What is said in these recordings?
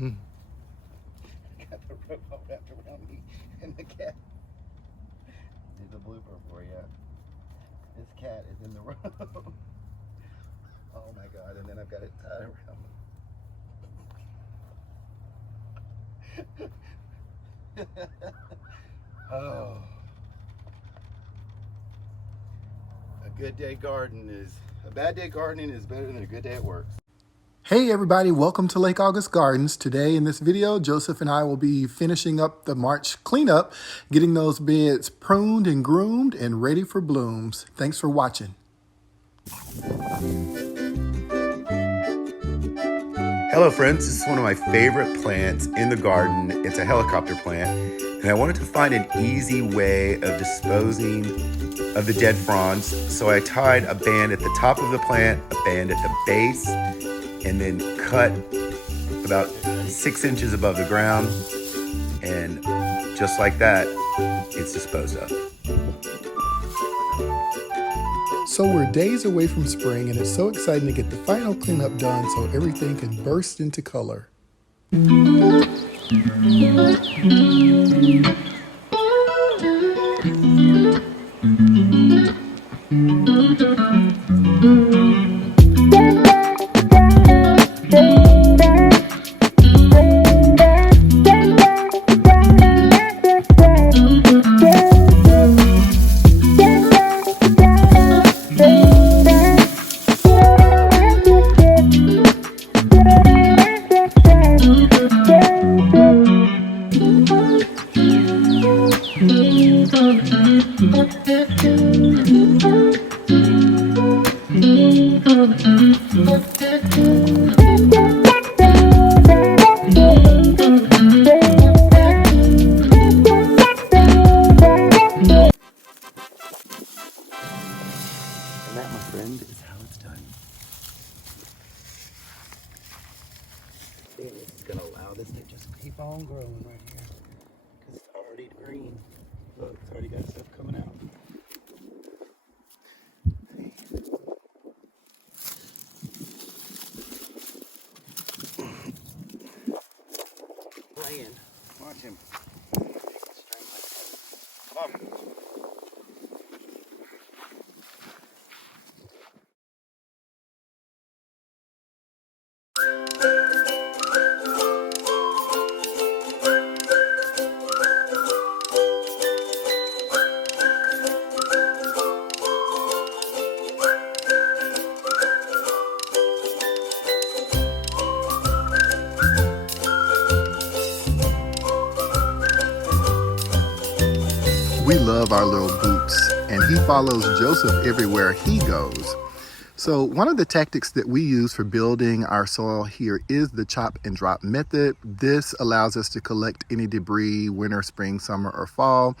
Mm. Got the rope all wrapped around me and the cat. There's a blooper for you. This cat is in the rope. Oh my God, and then I've got it tied around. Oh. A bad day gardening is better than a good day at work. Hey everybody, welcome to Lake August Gardens. Today in this video, Joseph and I will be finishing up the March cleanup, getting those beds pruned and groomed and ready for blooms. Thanks for watching. Hello friends, this is one of my favorite plants in the garden. It's a helicopter plant, and I wanted to find an easy way of disposing of the dead fronds. So I tied a band at the top of the plant, a band at the base, and then cut about 6 inches above the ground, and just like that, it's disposed of. So we're days away from spring, and it's so exciting to get the final cleanup done so everything can burst into color. And that, my friend, is how it's done. See, this is going to allow this to just keep on growing right here. Because it's already green. Look, it's already got stuff coming out. See? Playing. Watch him. Come on. We love our little boots, and he follows Joseph everywhere he goes. So one of the tactics that we use for building our soil here is the chop and drop method. This allows us to collect any debris, winter, spring, summer, or fall,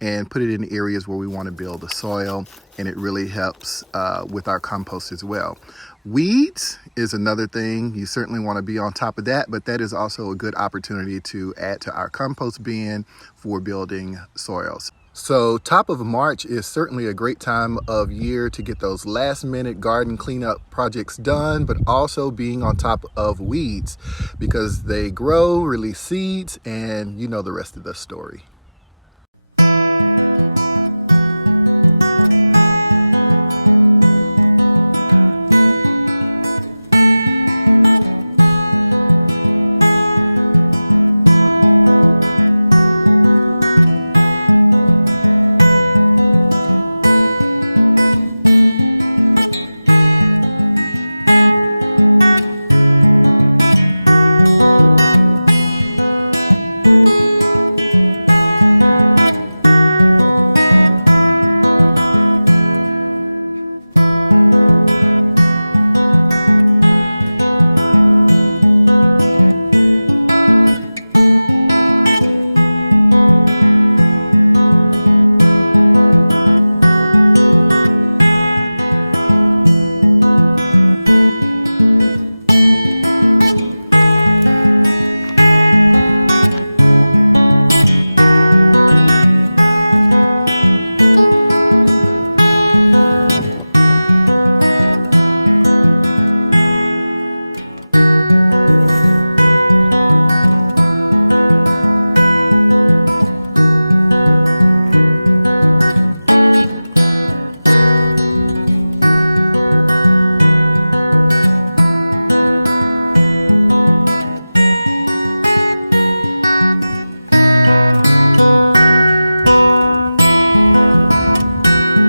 and put it in areas where we want to build the soil, and it really helps with our compost as well. Weeds is another thing. You certainly want to be on top of that, but that is also a good opportunity to add to our compost bin for building soils. So top of March is certainly a great time of year to get those last minute garden cleanup projects done, but also being on top of weeds because they grow, release seeds, and you know the rest of the story.